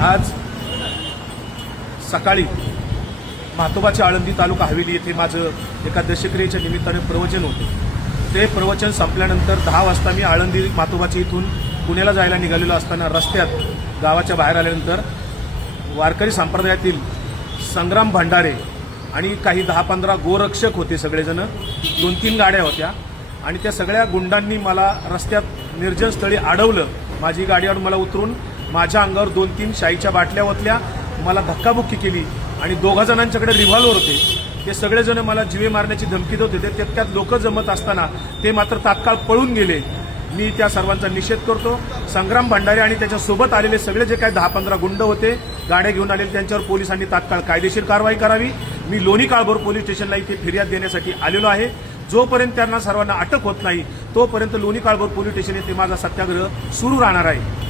आज सकाळी म्हातोबाची आळंदी तालुका हवेली येथे माझं एका दशक्रियेच्या निमित्ताने प्रवचन होतं। ते प्रवचन संपल्यानंतर 10 वाजता मी आळंदी म्हातोबाची इथून पुण्याला जायला निघालेलो असताना रस्त्यात गावाच्या बाहेर आल्यानंतर वारकरी संप्रदायातील संग्राम भंडारे आणि काही 10-15 गोरक्षक होते, सगळेजण 2-3 गाड्या होत्या आणि त्या सगळ्या गुंडांनी मला रस्त्यात निर्जन स्थळी अडवलं। माझी गाडीवर मला उतरून माझ्या अंगावर 2-3 शाईच्या बाटल्या ओतल्या, मला धक्काबुक्की केली आणि 2 जणांच्याकडे रिव्हॉल्वर होते। ते सगळेजण मला जीवे मारण्याची धमकी देत होते। तितक्यात लोक जमत असताना ते मात्र तात्काळ पळून गेले। मी त्या सर्वांचा निषेध करतो। संग्राम भंडारे आणि त्याच्यासोबत आलेले सगळे जे काही 10-15 गुंड होते, गाड्या घेऊन आलेले, त्यांच्यावर पोलिसांनी तात्काळ कायदेशीर कारवाई करावी। मी लोणी काळभोर पोलीस स्टेशनला इथे फिर्याद देण्यासाठी आलेलो आहे। जोपर्यंत त्यांना सर्वांना अटक होत नाही तोपर्यंत लोणी काळभोर पोलीस स्टेशन येथे माझा सत्याग्रह सुरू राहणार आहे।